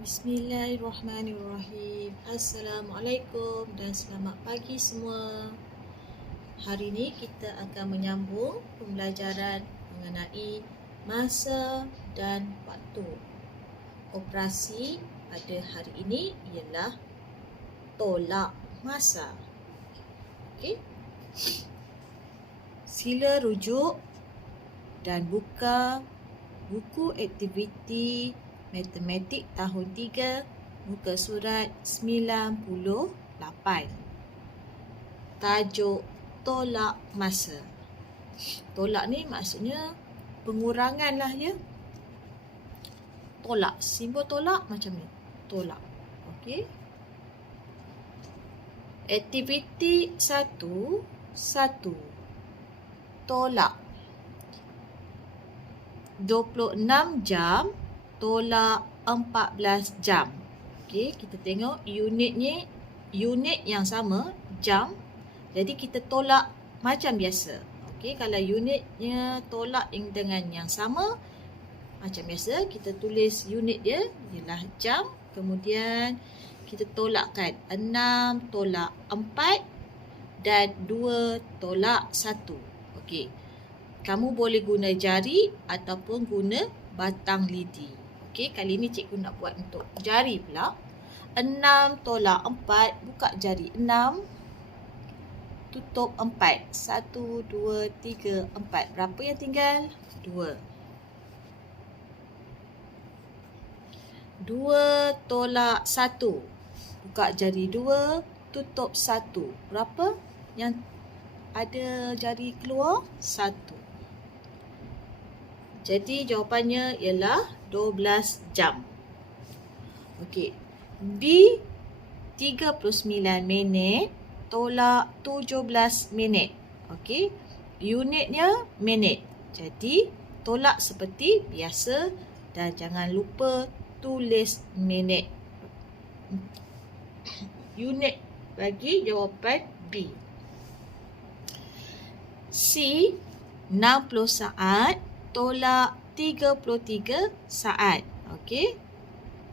Bismillahirrahmanirrahim. Assalamualaikum dan selamat pagi semua. Hari ini kita akan menyambung pembelajaran mengenai masa dan waktu. Operasi pada hari ini ialah tolak masa. Okey. Sila rujuk dan buka buku aktiviti Matematik tahun 3, muka surat 98. Tajuk tolak masa. Tolak ni maksudnya pengurangan lah ya. Tolak, simbol tolak macam ni. Tolak. Okey. Aktiviti 1. Tolak. 26 jam tolak 14 jam. Okey, kita tengok unitnya, unit yang sama, jam. Jadi kita tolak macam biasa. Okey, kalau unitnya tolak dengan yang sama, macam biasa, kita tulis unit dia ialah jam. Kemudian kita tolakkan 6 tolak 4 dan 2 tolak 1. Okey, kamu boleh guna jari ataupun guna batang lidi. Okey, kali ni cikgu nak buat untuk jari pula. 6 tolak 4, buka jari 6, tutup 4. 1, 2, 3, 4. Berapa yang tinggal? 2. 2 tolak 1, buka jari 2, tutup 1. Berapa yang ada jari keluar? 1. Jadi jawapannya ialah 12 jam. Okey. B 39 minit tolak 17 minit. Okey. Unitnya minit. Jadi tolak seperti biasa dan jangan lupa tulis minit. Unit bagi jawapan B. C 60 saat tolak 33 saat. Okey.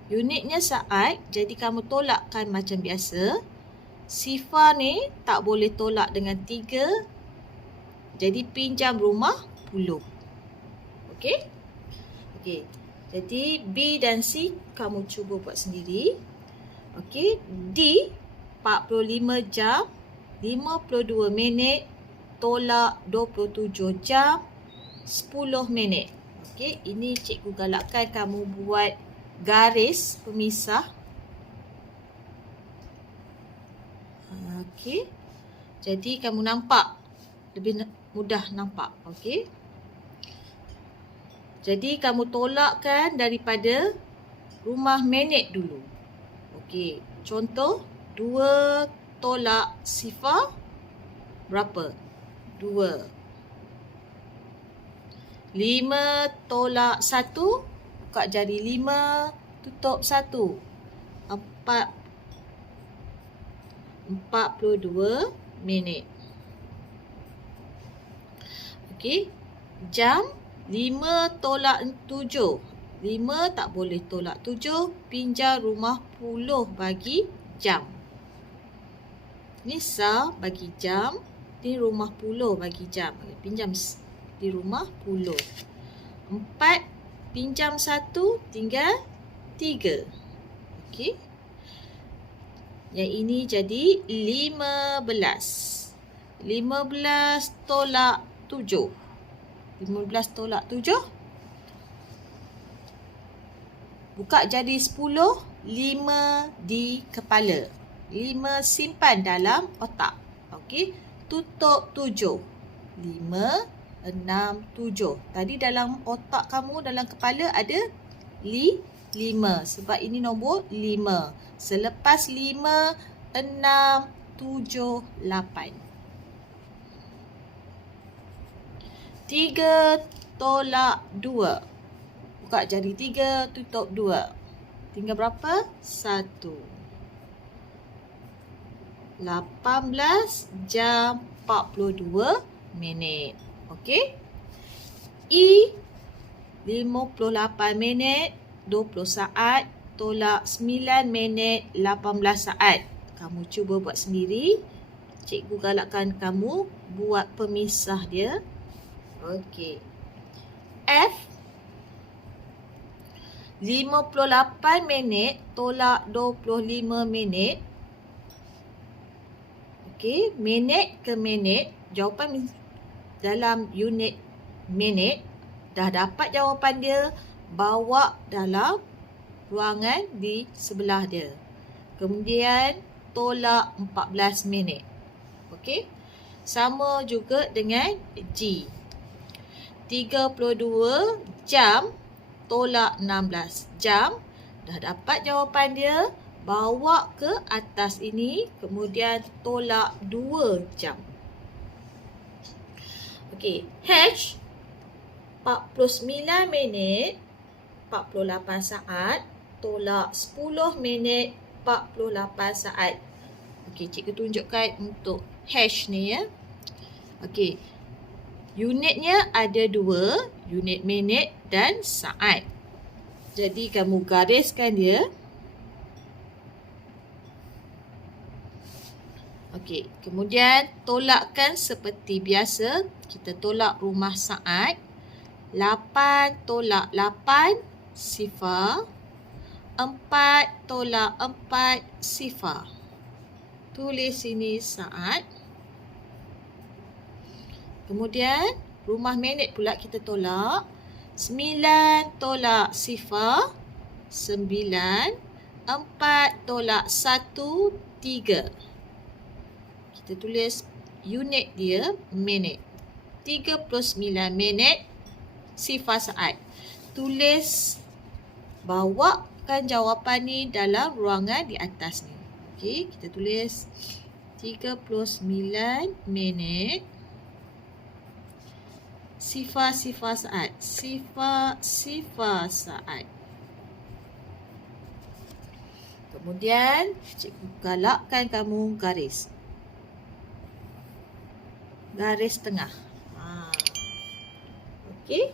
Unitnya saat, jadi kamu tolakkan macam biasa. Sifar ni tak boleh tolak dengan 3. Jadi pinjam rumah puluh. Okey. Okey. Jadi B dan C kamu cuba buat sendiri. Okey. D 45 jam 52 minit tolak 27 jam 10 minit. Okey, ini cikgu galakkan kamu buat garis pemisah. Okey. Jadi kamu nampak, lebih mudah nampak. Okey. Jadi kamu tolakkan daripada rumah minit dulu. Okey, contoh 2 tolak sifar berapa? 2. 5 tolak 1, buka jari 5, tutup 1. 42 minit. Okey, jam 5 tolak 7. 5 tak boleh tolak 7, pinjam rumah puluh bagi jam. Ni sah bagi jam, ni rumah puluh bagi jam. Pinjam di rumah puluh. 4 pinjam 1 tinggal 3. Okey. Yang ini jadi 15. 15 tolak 7. 15 tolak 7. Buka jari 10, 5 di kepala. 5 simpan dalam otak. Okey. Tutup 7. 5 6, 7. Tadi dalam otak kamu, dalam kepala ada 5. Sebab ini nombor 5. Selepas 5, 6, 7, 8. 3 tolak 2. Buka jari 3, tutup 2. Tinggal berapa? 1. 18 jam 42 minit. Okey. E 58 minit 20 saat tolak 9 minit 18 saat. Kamu cuba buat sendiri. Cikgu galakkan kamu buat pemisah dia. Okey. F 58 minit tolak 25 minit. Okey, minit ke minit. Jawapan dalam unit minit. Dah dapat jawapan dia, bawa dalam ruangan di sebelah dia. Kemudian tolak 14 minit. Okey. Sama juga dengan G. 32 jam tolak 16 jam. Dah dapat jawapan dia, bawa ke atas ini, kemudian tolak 2 jam. Okey, H 49 minit 48 saat tolak 10 minit 48 saat. Okey, cikgu tunjukkan untuk H ni ya. Okey. Unitnya ada 2, unit minit dan saat. Jadi kamu gariskan dia. Okey, kemudian tolakkan seperti biasa. Kita tolak rumah saat. 8 tolak 8, sifar. 4 tolak 4, sifar. Tulis sini saat. Kemudian rumah minit pula kita tolak. 9 tolak sifar, 9. 4 tolak 1, 3. Kita tulis unit dia minit. 39 minit sifar saat. Tulis, bawakan jawapan ni dalam ruangan di atas ni. Okey, kita tulis 39 minit sifar saat. Sifar saat. Kemudian cikgu galakkan kamu garis. Garis tengah. Okey.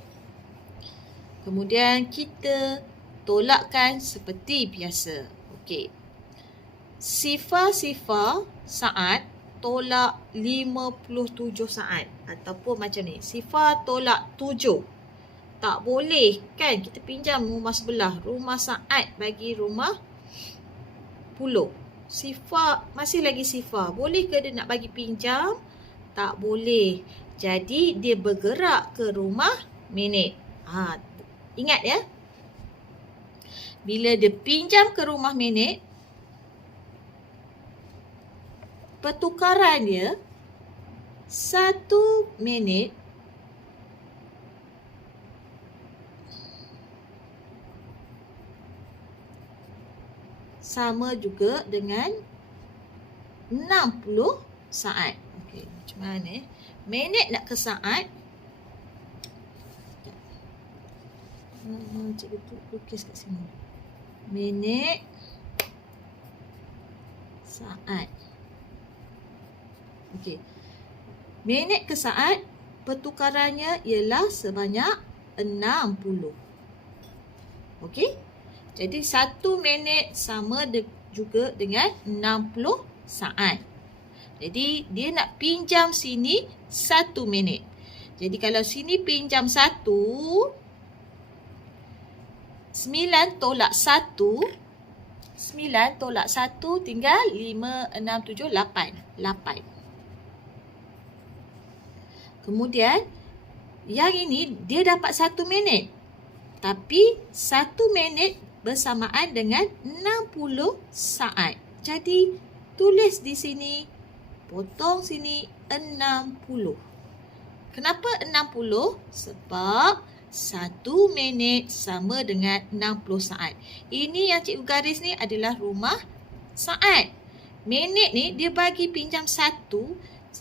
Kemudian kita tolakkan seperti biasa. Okey. Sifar saat tolak 57 saat. Ataupun macam ni. Sifar tolak 7. Tak boleh kan kita pinjam rumah sebelah. Rumah saat bagi rumah puluh. Sifar masih lagi sifar. Boleh ke dia nak bagi pinjam? Tak boleh. Jadi dia bergerak ke rumah minit. Ingat ya. Bila dia pinjam ke rumah minit, pertukaran dia 1 minit sama juga dengan 60 saat. Okey, macam mana? Minit nak ke saat. Cikgu tu lukis kat sini. Minit, saat. Okey. Minit ke saat, pertukarannya ialah sebanyak 60. Okey. Jadi 1 minit sama juga dengan 60 saat. Jadi dia nak pinjam sini 1 minit. Jadi kalau sini pinjam 1, 9 tolak 1, 9 tolak 1 tinggal 5, 6, 7, 8. 8. Kemudian yang ini dia dapat 1 minit. Tapi 1 minit bersamaan dengan 60 saat. Jadi tulis di sini, potong sini 60. Kenapa 60? Sebab 1 minit sama dengan 60 saat. Ini yang cikgu garis ni adalah rumah saat. Minit ni dia bagi pinjam 1,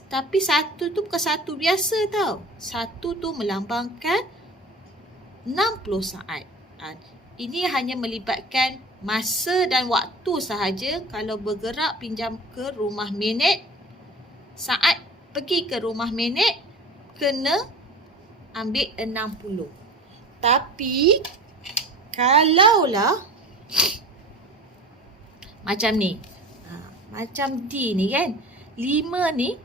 tapi 1 tu bukan 1 biasa tau. 1 tu melambangkan 60 saat. Ini hanya melibatkan masa dan waktu sahaja. Kalau bergerak pinjam ke rumah minit, saat pergi ke rumah minit, kena ambil 60. Tapi kalaulah macam ni. Macam D ni kan. 5 ni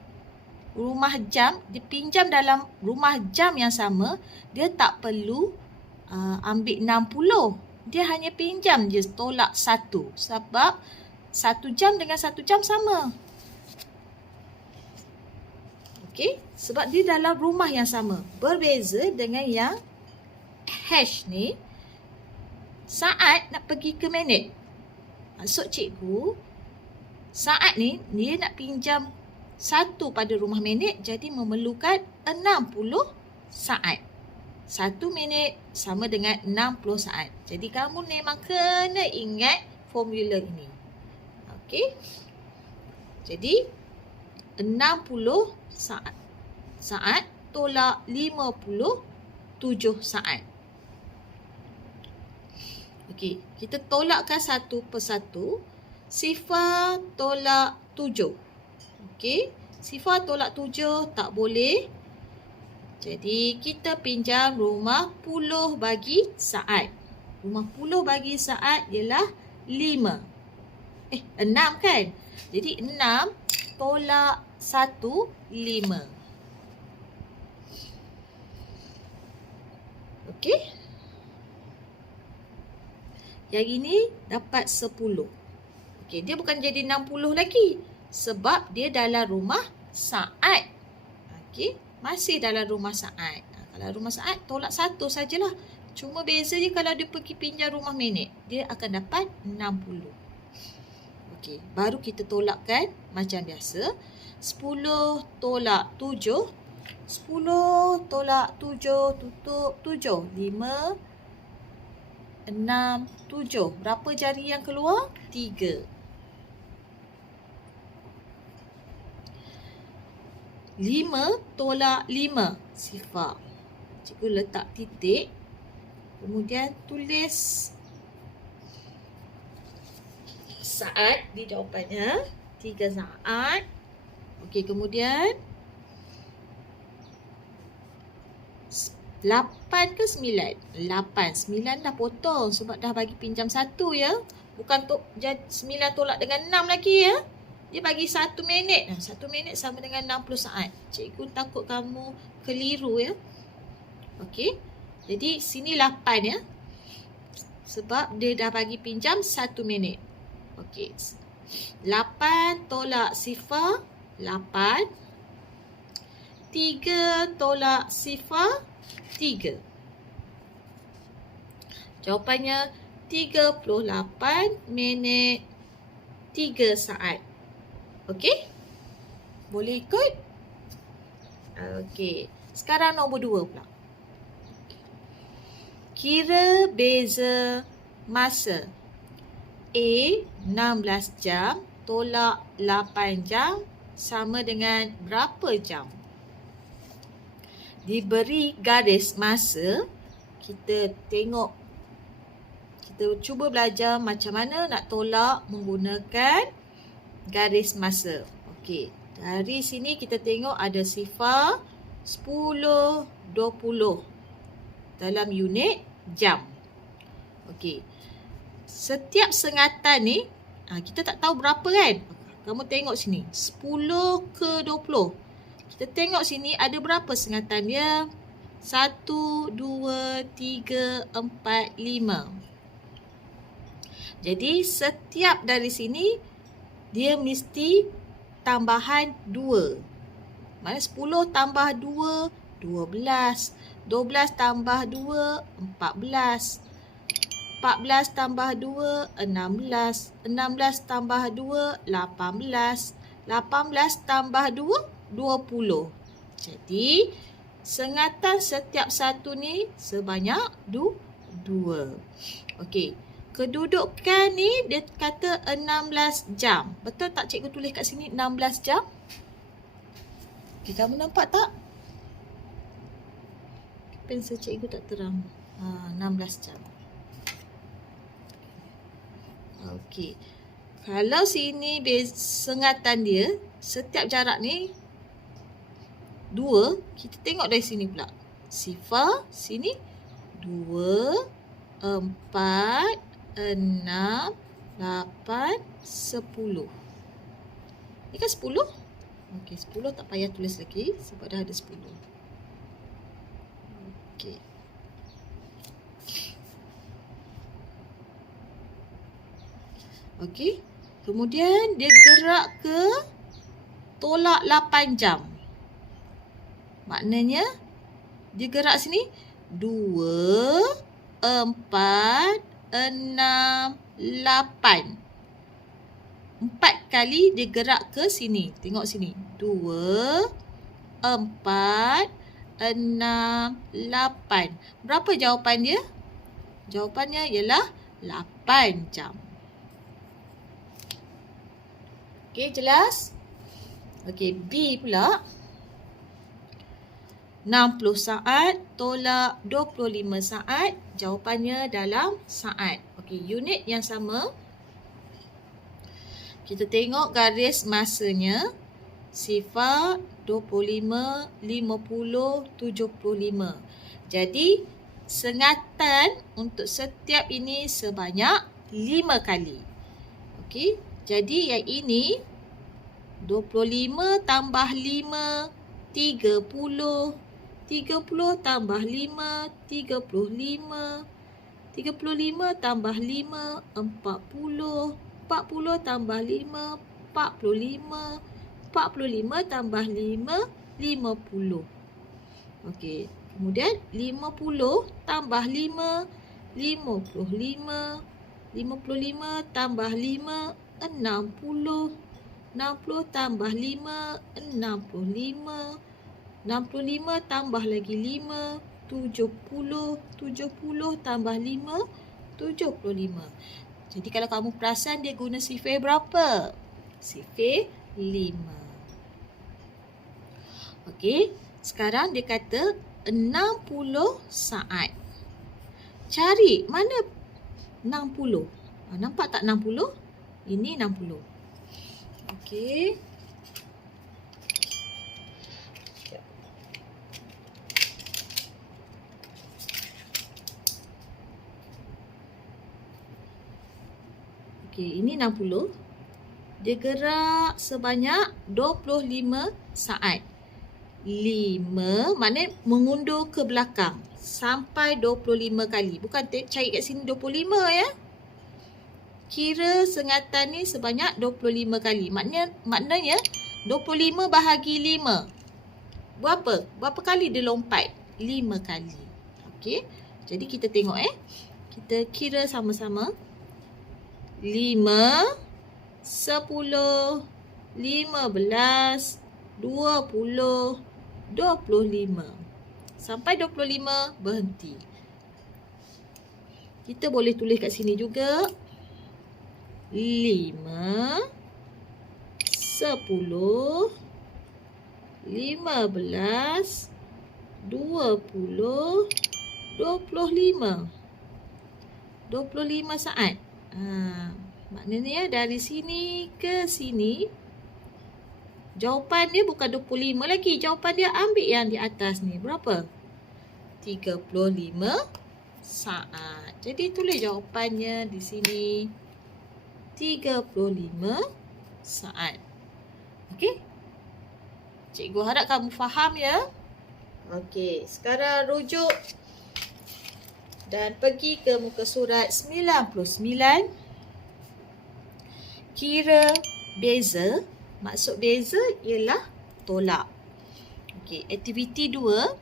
rumah jam, dia pinjam dalam rumah jam yang sama, dia tak perlu ambil 60. Dia hanya pinjam je tolak 1. Sebab 1 jam dengan 1 jam sama. Okey, sebab dia dalam rumah yang sama. Berbeza dengan yang hash ni, saat nak pergi ke minit. Maksud cikgu, saat ni dia nak pinjam 1 pada rumah minit, jadi memerlukan 60 saat. 1 minit sama dengan 60 saat. Jadi kamu memang kena ingat formula ini. Okey. Jadi 60 saat. Saat tolak 57 saat. Okey, kita tolakkan satu persatu. Sifar tolak 7. Okey, sifar tolak 7 tak boleh. Jadi kita pinjam rumah puluh bagi saat. Rumah puluh bagi saat ialah 5. 6 kan? Jadi 6 tolak 1, 5. Okey. Yang ini dapat 10. Okey, dia bukan jadi 60 lagi. Sebab dia dalam rumah saat. Okey. Masih dalam rumah saat. Kalau rumah saat, tolak 1 sajalah. Cuma beza je kalau dia pergi pinjam rumah minit. Dia akan dapat 60. Okey, baru kita tolakkan macam biasa. 10 tolak 7. 10 tolak 7 tutup 7. 5, 6, 7. Berapa jari yang keluar? 3. 5 tolak 5. Sifar. Cikgu letak titik. Kemudian tulis saat di jawapannya. 3 saat. Okey, kemudian 8 ke 9? 8. 9 dah potong sebab dah bagi pinjam 1 ya. Bukan 9 tolak dengan 6 lagi ya. Dia bagi 1 minit. 1 minit sama dengan 60 saat. Cikgu takut kamu keliru ya. Okey. Jadi sini 8 ya. Sebab dia dah bagi pinjam 1 minit. Okey. 8 tolak sifar. 8. 3 tolak sifar. 3. Jawapannya 38 minit 3 saat. Okey? Boleh ikut? Okey. Sekarang nombor 2 pula. Kira beza masa. A 16 jam tolak 8 jam sama dengan berapa jam? Diberi garis masa, kita tengok, kita cuba belajar macam mana nak tolak menggunakan garis masa. Okey, dari sini kita tengok ada sifar 10, 20 dalam unit jam. Okey, setiap sengatan ni kita tak tahu berapa kan? Kamu tengok sini, 10 ke 20. Kita tengok sini ada berapa sengatan dia? 1, 2, 3, 4, 5. Jadi setiap dari sini dia mesti tambahan 2. Maksudnya 10 tambah 2, 12. 12 tambah 2, 14. 14 tambah 2, 16. 16 tambah 2, 18. 18 tambah 2, 20. Jadi, sengatan setiap satu ni sebanyak 2. Okey. Kedudukan ni dia kata 16 jam. Betul tak cikgu tulis kat sini 16 jam? Okay, kamu nampak tak? Pensel cikgu tak terang. 16 jam. Okey. Kalau sini sengatan dia, setiap jarak ni 2, kita tengok dari sini pula. Sifar sini 2, 4, 6, 8, 10. Ni kan 10? Okey, 10 tak payah tulis lagi sebab dah ada 10. Okey. Okey. Kemudian dia gerak ke tolak 8 jam. Maknanya dia gerak sini 2, 4, 6, 8. 4 kali dia gerak ke sini. Tengok sini. 2, 4, 6, 8. Berapa jawapan dia? Jawapannya ialah 8 jam. Okey, jelas? Okey, B pula. 60 saat tolak 25 saat. Jawapannya dalam saat. Okey, unit yang sama. Kita tengok garis masanya. Sifar 25, 50, 75. Jadi, sengatan untuk setiap ini sebanyak 5 kali. Okey, jadi yang ini 25 tambah 5, 30. 30 tambah 5, 35. 35 tambah 5, 40. 40 tambah 5, 45. 45 tambah 5, 50. Okey, kemudian 50 tambah 5, 55. 55 tambah 5, 60. 60 tambah 5, 65. 65 tambah lagi 5, 70. 70 tambah 5, 75. Jadi kalau kamu perasan dia guna sifir berapa? Sifir 5. Okey, sekarang dia kata 60 saat. Cari mana 60? Nampak tak 60? Ini 60. Okey. Okey, ini 60. Dia gerak sebanyak 25 saat. 5 maknanya mengundur ke belakang sampai 25 kali. Bukan cari kat sini 25 ya. Kira sengatan ni sebanyak 25 kali. Maknanya 25 bahagi 5. Berapa? Berapa kali dia lompat? 5 kali. Okey. Jadi kita tengok Kita kira sama-sama. 5, 10, 15, 20, 25. Sampai 25 berhenti. Kita boleh tulis kat sini juga. 5, 10, 15, 20, 25. 25 saat. Maknanya dari sini ke sini jawapan dia bukan 25 lagi. Jawapan dia ambil yang di atas ni. Berapa? 35 saat. Jadi tulis jawapannya di sini. 35 saat. Okey? Cikgu harap kamu faham ya. Okey, sekarang rujuk dan pergi ke muka surat 99. Kira beza. Maksud beza ialah tolak. Okey, aktiviti 2.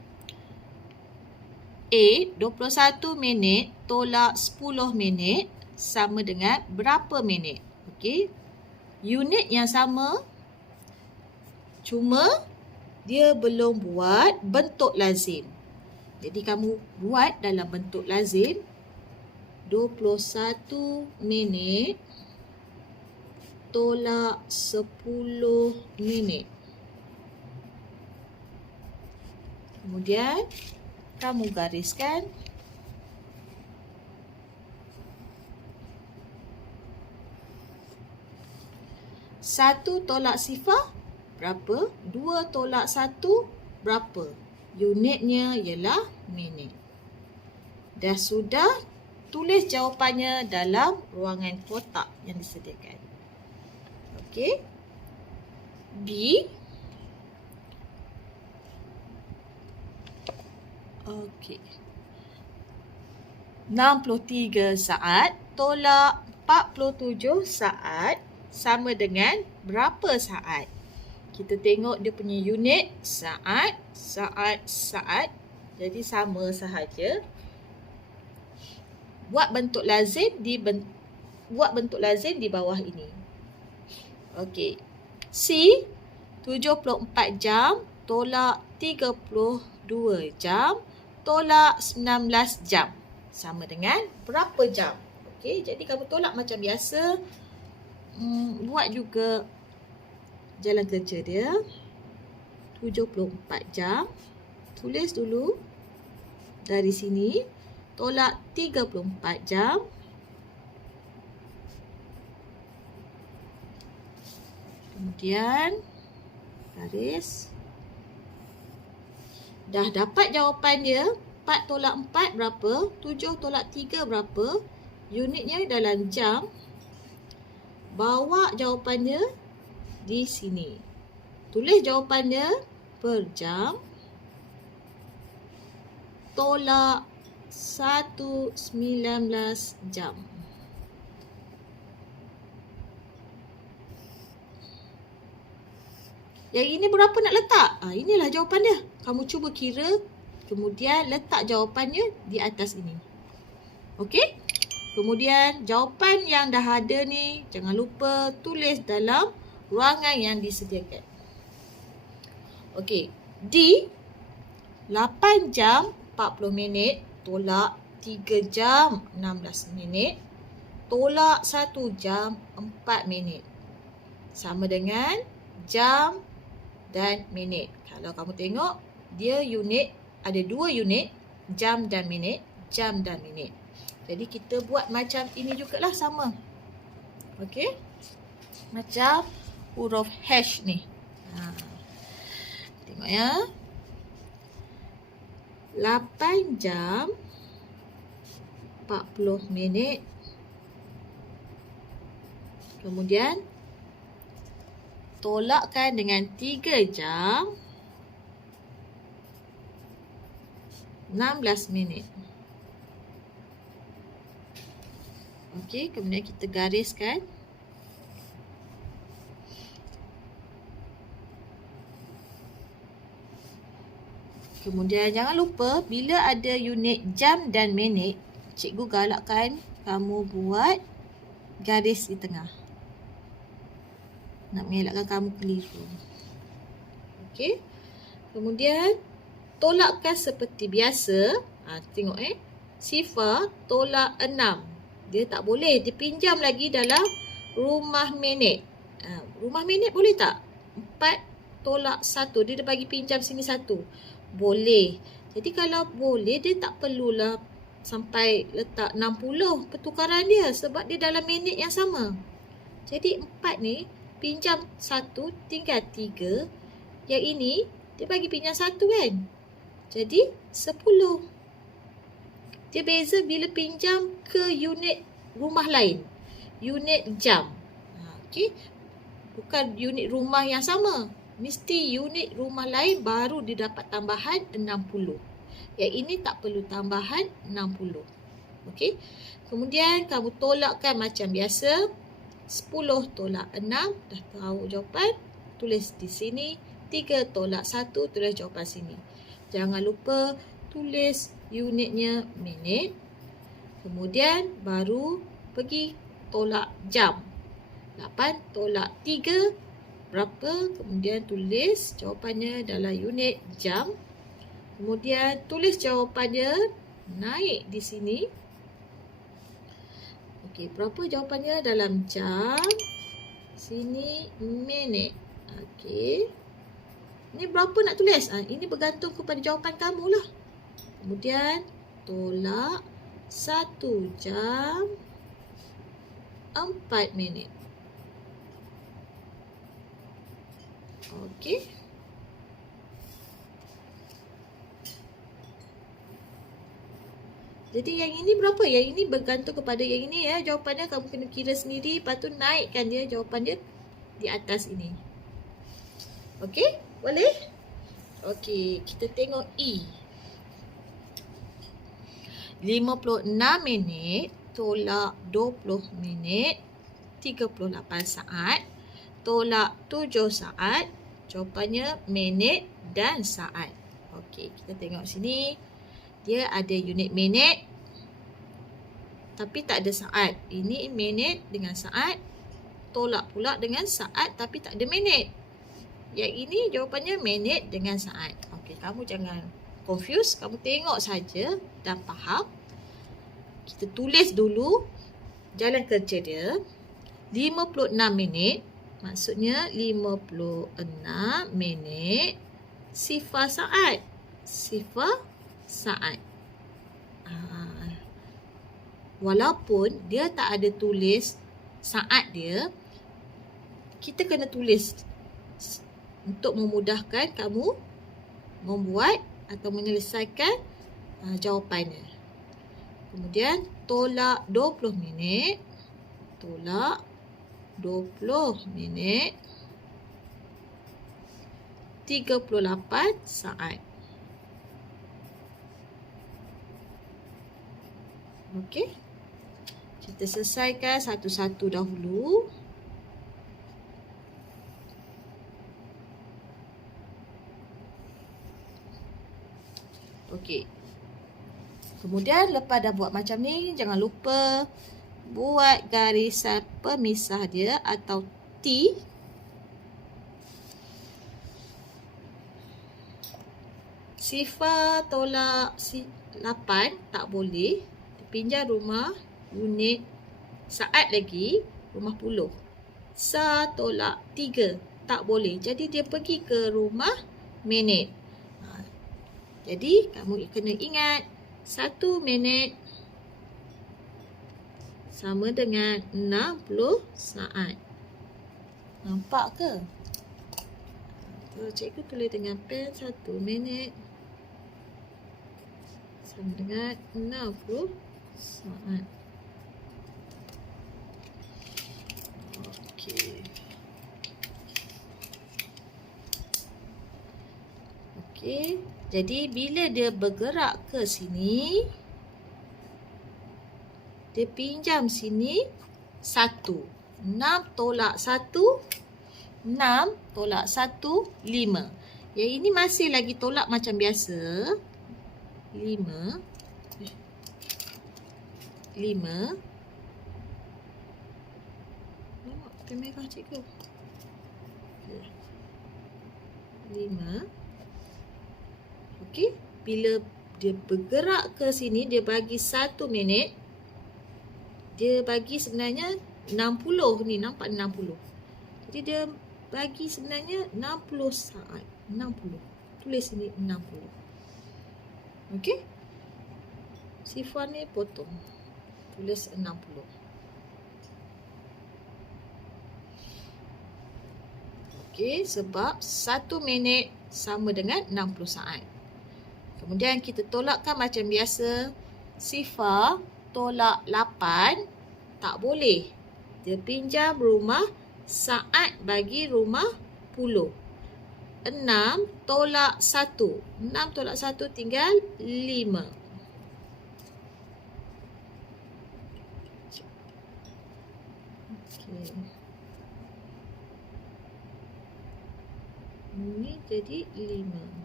A, 21 minit tolak 10 minit sama dengan berapa minit? Okey. Unit yang sama. Cuma dia belum buat bentuk lazim. Jadi kamu buat dalam bentuk lazim. 21 minit tolak 10 minit. Kemudian kamu gariskan. Satu tolak sifar berapa? 2 tolak 1 berapa? Unitnya ialah minit. Dah sudah tulis jawapannya dalam ruangan kotak yang disediakan. Okey. B. Okey. 63 saat tolak 47 saat sama dengan berapa saat? Kita tengok dia punya unit saat, saat, saat. Jadi sama sahaja. Buat bentuk lazim di bawah ini. Okey. C, 74 jam tolak 32 jam tolak 19 jam. Sama dengan berapa jam? Okey, jadi kamu tolak macam biasa. Buat juga jalan kerja dia. 74 jam. Tulis dulu dari sini. Tolak 34 jam. Kemudian garis. Dah dapat jawapan dia. 4 tolak 4 berapa? 7 tolak 3 berapa? Unitnya dalam jam. Bawa jawapannya di sini. Tulis jawapannya per jam. Tolak 119 jam. Yang ini berapa nak letak? Inilah jawapan dia. Kamu cuba kira. Kemudian letak jawapannya di atas ini. Okey? Kemudian jawapan yang dah ada ni, jangan lupa tulis dalam ruangan yang disediakan. Okey. D. 8 jam 40 minit tolak 3 jam 16 minit tolak 1 jam 4 minit. Sama dengan jam dan minit. Kalau kamu tengok, dia unit, ada 2 unit, jam dan minit, jam dan minit. Jadi kita buat macam ini jugalah sama. Okey? Macam huruf H ni. Tengok ya. 8 jam 40 minit. Kemudian tolakkan dengan 3 jam 16 minit. Okey, kemudian kita gariskan. Kemudian jangan lupa bila ada unit jam dan minit, cikgu galakkan kamu buat garis di tengah. Nak mengelakkan kamu keliru. Okey. Kemudian tolakkan seperti biasa. Tengok Sifar tolak 6. Dia tak boleh dipinjam lagi dalam rumah minit. Rumah minit boleh tak? 4 tolak 1. Dia dah bagi pinjam sini 1. Boleh. Jadi kalau boleh, dia tak perlulah sampai letak 60 pertukaran dia. Sebab dia dalam minit yang sama. Jadi 4 ni pinjam 1 tinggal 3. Yang ini dia bagi pinjam 1 kan. Jadi 10. Dia beza bila pinjam ke unit rumah lain. Unit jam. Okey. Bukan unit rumah yang sama. Mesti unit rumah lain baru dia dapat tambahan 60. Yang ini tak perlu tambahan 60. Okey. Kemudian kamu tolakkan macam biasa. 10 tolak 6. Dah tahu jawapan. Tulis di sini. 3 tolak 1. Tulis jawapan sini. Jangan lupa tulis unitnya minit. Kemudian baru pergi tolak jam. 8 tolak 3 berapa? Kemudian tulis jawapannya dalam unit jam. Kemudian tulis jawapannya naik di sini. Okey, berapa jawapannya dalam jam? Sini minit. Okey. Ini berapa nak tulis? Ini bergantung kepada jawapan kamu lah. Kemudian tolak 1 jam 4 minit. Okey. Jadi yang ini berapa? Yang ini bergantung kepada yang ini ya. Jawapannya kamu kena kira sendiri. Lepas tu naikkan dia jawapan dia di atas ini. Okey? Boleh? Okey, kita tengok E. 56 minit tolak 20 minit 38 saat tolak 7 saat. Jawapannya minit dan saat. Okey, kita tengok sini. Dia ada unit minit tapi tak ada saat. Ini minit dengan saat. Tolak pula dengan saat tapi tak ada minit. Yang ini jawapannya minit dengan saat. Okey, kamu jangan confuse. Kamu tengok saja dan faham. Kita tulis dulu jalan kerja dia. 56 minit. Maksudnya 56 minit sifar saat. Sifar saat. Walaupun dia tak ada tulis saat dia, kita kena tulis untuk memudahkan kamu membuat atau menyelesaikan jawapannya. Kemudian tolak 20 minit. Tolak 20 minit 38 saat. Okey. Kita selesaikan satu-satu dahulu. Okey. Kemudian lepas dah buat macam ni, jangan lupa buat garisan pemisah dia atau T. Sifar tolak 8 tak boleh. Pinjam rumah unit saat lagi rumah puluh. Sa tolak 3 tak boleh. Jadi dia pergi ke rumah minit. Jadi kamu kena ingat 1 minit sama dengan 60 saat. Nampak ke? Cikgu tulis dengan pen 1 minit sama dengan 60 saat. Okey. Okey. Jadi bila dia bergerak ke sini, dia pinjam sini 1. 6 tolak 1, 6 tolak 1, 5. Yang ini masih lagi tolak macam biasa. 5. Nampak pen merah cikgu. 5. Okey. Bila dia bergerak ke sini, dia bagi 1 minit. Dia bagi sebenarnya 60 ni. Nampak 60. Jadi dia bagi sebenarnya 60 saat. 60. Tulis sini 60. Okey. Sifar ni potong. Tulis 60. Okey, sebab 1 minit sama dengan 60 saat. Kemudian kita tolakkan macam biasa. Sifar tolak 8 tak boleh. Dia pinjam rumah saat bagi rumah puluh. 6 tolak 1. 6 tolak 1 tinggal 5. Ini jadi 5.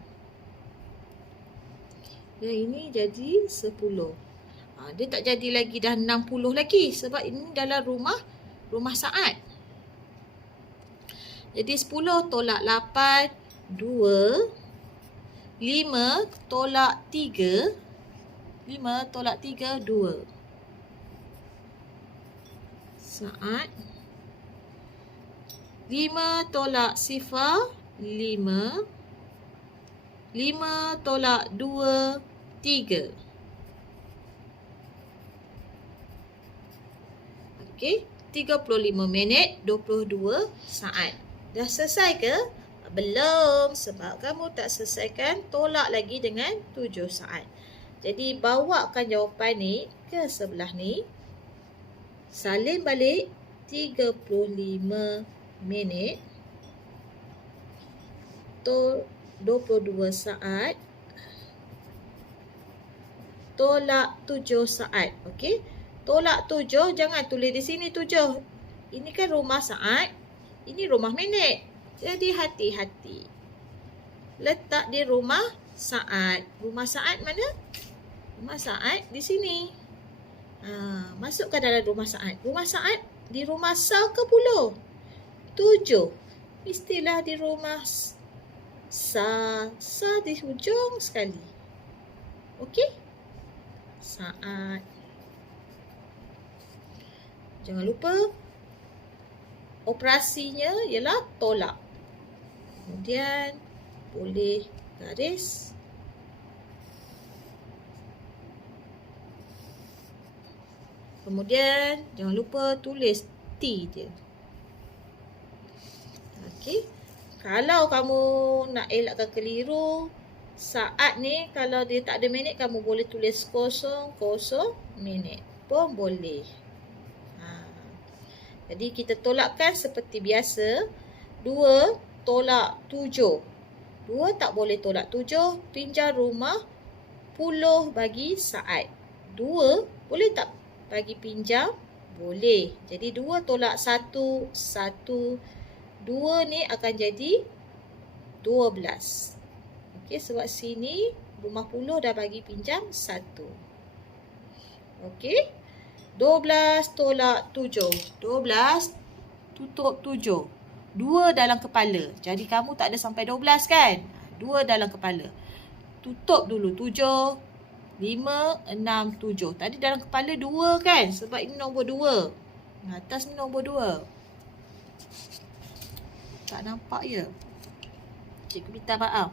Dan ini jadi 10. Dia tak jadi lagi dah 60 lagi. Sebab ini dalam rumah saat. Jadi 10 tolak 8, 2. 5 tolak 3. 5 tolak 3, 2. Saat. 5 tolak sifar, 5. 5 tolak 2, 3. Okey, 35 minit 22 saat. Dah selesai ke? Belum, sebab kamu tak selesaikan tolak lagi dengan 7 saat. Jadi bawakan jawapan ni ke sebelah ni. Salin balik 35 minit. 22 saat. Tolak 7 saat. Okey. Tolak 7, jangan tulis di sini 7. Ini kan rumah saat. Ini rumah minit. Jadi hati-hati. Letak di rumah saat. Rumah saat mana? Rumah saat di sini. Masukkan dalam rumah saat. Rumah saat di rumah sa ke puluh? 7. Mestilah di rumah sa. Sa di hujung sekali. Okey? Saat. Jangan lupa operasinya ialah tolak. Kemudian boleh garis. Kemudian jangan lupa tulis T dia. Okey. Kalau kamu nak elakkan keliru, saat ni kalau dia tak ada minit, kamu boleh tulis 00 minit pun boleh. Jadi kita tolakkan seperti biasa. 2 tolak 7. 2 tak boleh tolak 7. Pinjam rumah puluh bagi saat. 2 boleh tak bagi pinjam? Boleh. Jadi 2 tolak 1. 1. 2 ni akan jadi 12. Okey, sebab sini rumah puluh dah bagi pinjam 1. Okey. 12 tolak 7. 12 tutup 7. 2 dalam kepala. Jadi kamu tak ada sampai 12 kan? 2 dalam kepala. Tutup dulu 7. 5, 6, 7. Tadi dalam kepala 2 kan? Sebab ini nombor 2. Atas ni nombor 2. Tak nampak ya? Cikgu minta maaf.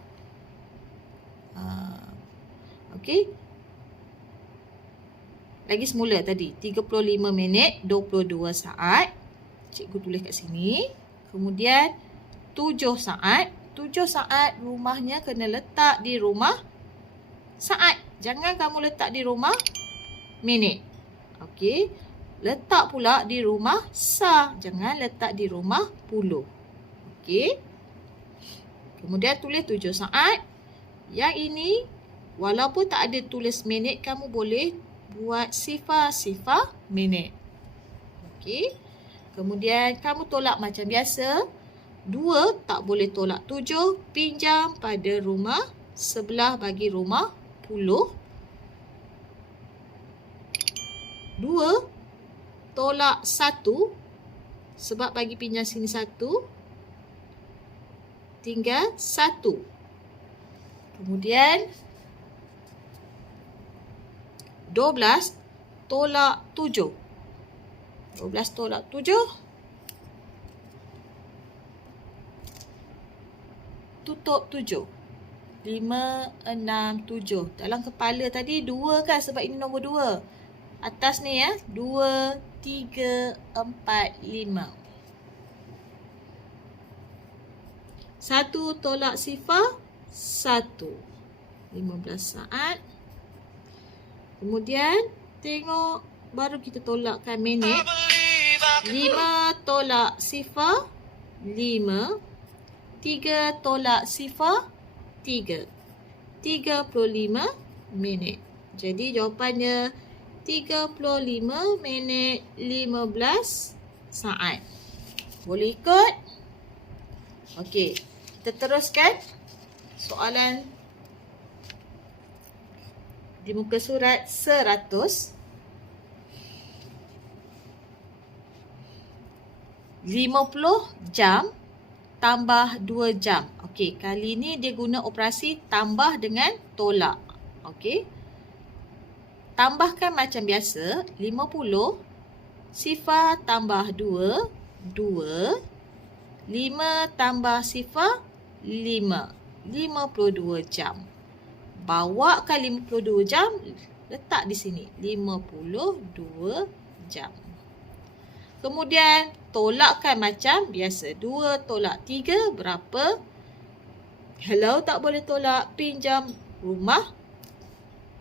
Okey. Lagi semula tadi. 35 minit, 22 saat. Cikgu tulis kat sini. Kemudian 7 saat. 7 saat rumahnya kena letak di rumah saat. Jangan kamu letak di rumah minit. Okey. Letak pula di rumah sa. Jangan letak di rumah puluh. Okey. Kemudian tulis 7 saat. Yang ini, walaupun tak ada tulis minit, kamu boleh buat sifar-sifar minit. Okey. Kemudian kamu tolak macam biasa. 2 tak boleh tolak 7. Pinjam pada rumah sebelah bagi rumah puluh. 2 tolak 1. Sebab bagi pinjam sini 1. Tinggal 1. Kemudian 12 tolak 7. 12 tolak 7. Tutup 7. 5, 6, 7. Dalam kepala tadi 2 kan? Sebab ini nombor 2. Atas ni ya. 2, 3, 4, 5. 1 tolak sifar 1. 15 saat. Kemudian tengok baru kita tolakkan minit. 5 tolak sifar 5. 3 tolak sifar 3. 35 minit. Jadi jawapannya 35 minit 15 saat. Boleh ikut? Okey, kita teruskan soalan di muka surat 100. 50 jam tambah 2 jam. Okey, kali ni dia guna operasi tambah dengan tolak. Okey. Tambahkan macam biasa. 50 sifar tambah 2, 2. 5 tambah sifar 5. 52 jam. Bawakan 52 jam, letak di sini. 52 jam. Kemudian tolakkan macam biasa. 2 tolak 3 berapa? Kalau tak boleh tolak, pinjam rumah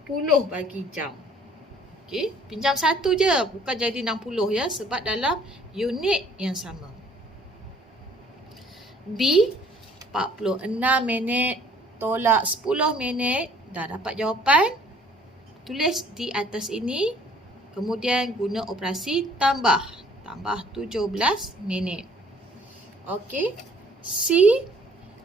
60 bagi jam. Okey, pinjam 1 je, bukan jadi 60 ya, sebab dalam unit yang sama. B, 46 minit tolak 10 minit. Dah dapat jawapan. Tulis di atas ini. Kemudian guna operasi tambah. Tambah 17 minit. Okey. C,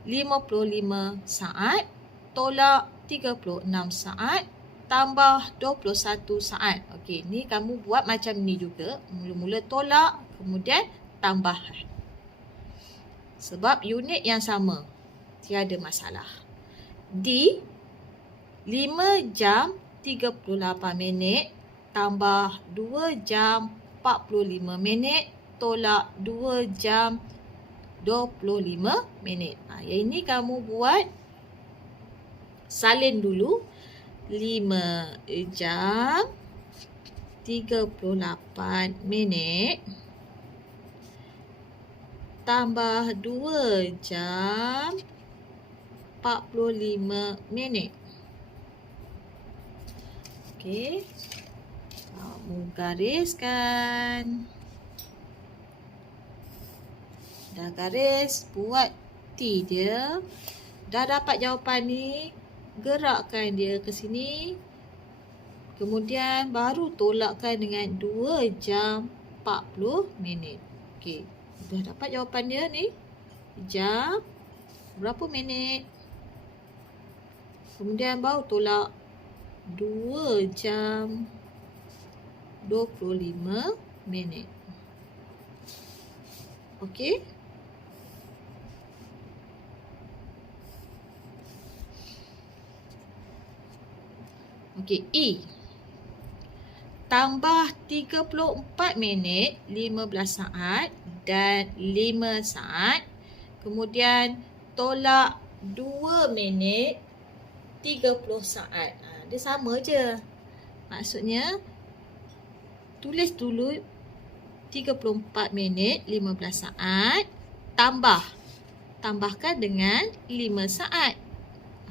55 saat tolak 36 saat tambah 21 saat. Okey, ni kamu buat macam ni juga. Mula-mula tolak, kemudian tambah. Sebab unit yang sama. Tiada masalah. D, 5 jam 38 minit tambah 2 jam 45 minit tolak 2 jam 25 minit. Yang ini kamu buat salin dulu. 5 jam 38 minit tambah 2 jam 45 minit. Okey. Kamu gariskan. Dah garis, buat T dia. Dah dapat jawapan ni, gerakkan dia ke sini. Kemudian baru tolakkan dengan 2 jam 40 minit. Okey. Dah dapat jawapan dia ni. Jam berapa minit. Kemudian baru tolak 2 jam 25 minit. Okey. Okey, E. Tambah 34 minit 15 saat dan 5 saat. Kemudian tolak 2 minit 30 saat. Dia sama je. Maksudnya tulis dulu 34 minit 15 saat tambahkan dengan 5 saat.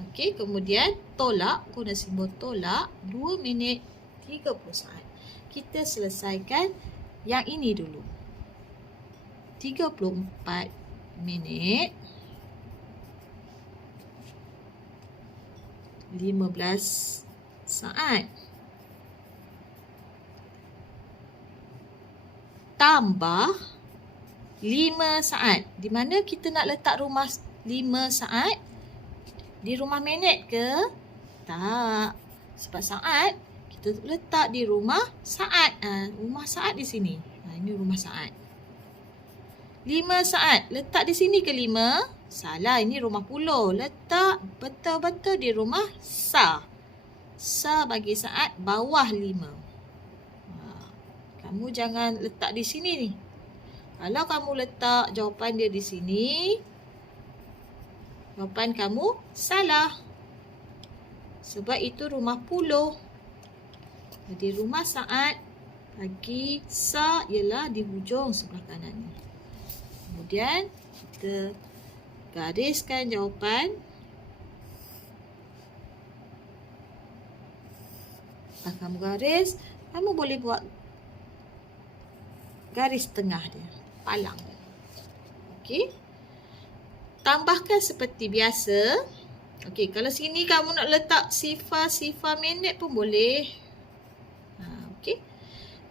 Okey, kemudian tolak, guna simbol tolak 2 minit 30 saat. Kita selesaikan yang ini dulu. 34 minit 15 saat tambah 5 saat. Di mana kita nak letak rumah 5 saat? Di rumah minit ke? Tak. Sebab saat kita letak di rumah saat. Rumah saat di sini. Ini rumah saat. 5 saat. Letak di sini ke 5? Salah. Ini rumah puluh. Letak betul-betul di rumah sa. Sa bagi saat bawah 5. Kamu jangan letak di sini ni. Kalau kamu letak jawapan dia di sini, jawapan kamu salah. Sebab itu rumah puluh. Jadi rumah saat bagi sa ialah di hujung sebelah kanan ni. Kemudian kita gariskan jawapan. Setelah kamu garis, kamu boleh buat garis tengah dia, palang dia. Okey. Tambahkan seperti biasa. Okey, kalau sini kamu nak letak sifar minit pun boleh. Okey.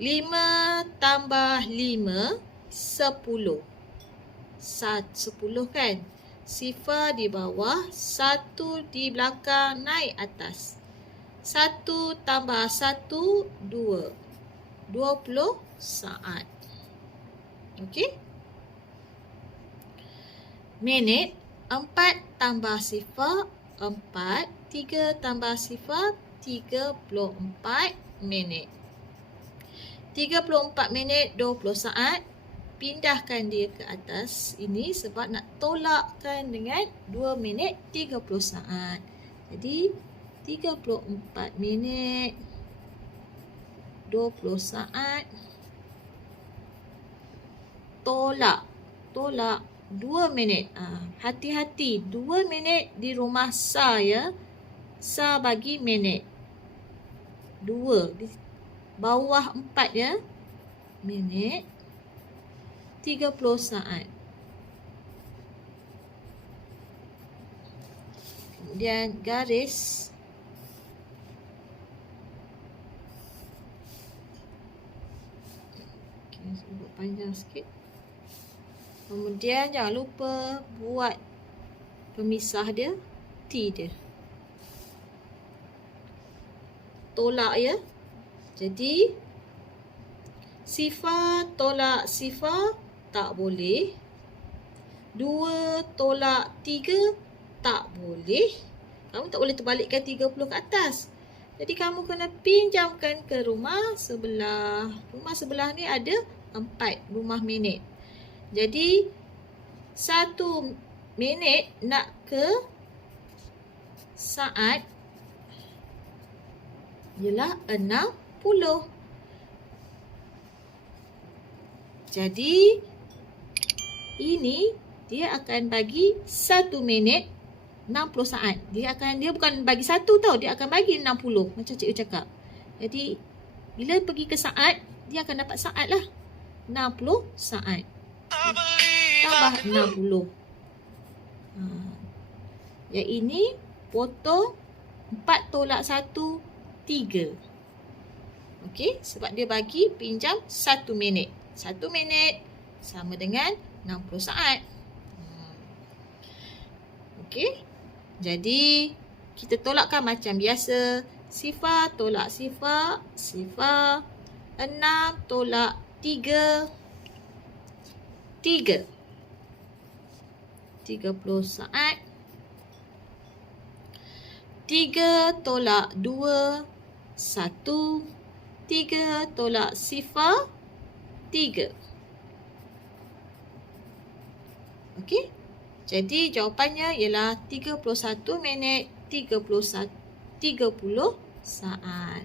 5 tambah 5, 10. 10 kan? Sifar di bawah, 1 di belakang, naik atas. 1 tambah 1, 2. 20 saat. Okey. Minit, 4 tambah sifar, 4. 3 tambah sifar, 34 minit. 34 minit, 20 saat. Pindahkan dia ke atas ini sebab nak tolakkan dengan 2 minit 30 saat. Jadi 34 minit 20 saat tolak 2 minit. Hati-hati, 2 minit di rumah sa ya. Sa bagi minit. 2. Di bawah 4 ya. Minit 30 saat. Kemudian garis. Okay, saya buat panjang sikit. Kemudian jangan lupa buat pemisah dia, T dia. Tolak ya. Jadi sifar tolak sifar tak boleh. 2 tolak 3 tak boleh. Kamu tak boleh terbalikkan 30 ke atas. Jadi kamu kena pinjamkan ke rumah sebelah. Rumah sebelah ni ada 4 rumah minit. Jadi 1 minit nak ke saat ialah 60. Jadi ini dia akan bagi 1 minit 60 saat. Dia bukan bagi 1 tau, dia akan bagi 60 macam cikgu cakap. Jadi bila pergi ke saat, dia akan dapat saat lah. 60 saat. Tambah 60. Yang ini potong 4 tolak 1, 3. Okey, sebab dia bagi pinjam 1 minit. 1 minit sama dengan 60 saat. Okey. Jadi kita tolakkan macam biasa. Sifar tolak sifar, sifar. 6 tolak 3, 3. 30 saat. 3 tolak 2, 1. 3 tolak sifar, 3. Okey. Jadi jawapannya ialah 31 minit 30 saat.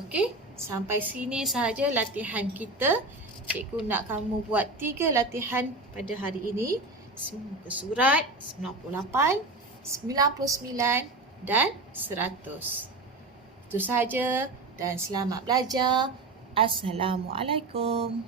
Okey. Sampai sini sahaja latihan kita. Cikgu nak kamu buat 3 latihan pada hari ini. Muka surat 98, 99 dan 100. Itu sahaja dan selamat belajar. Assalamualaikum.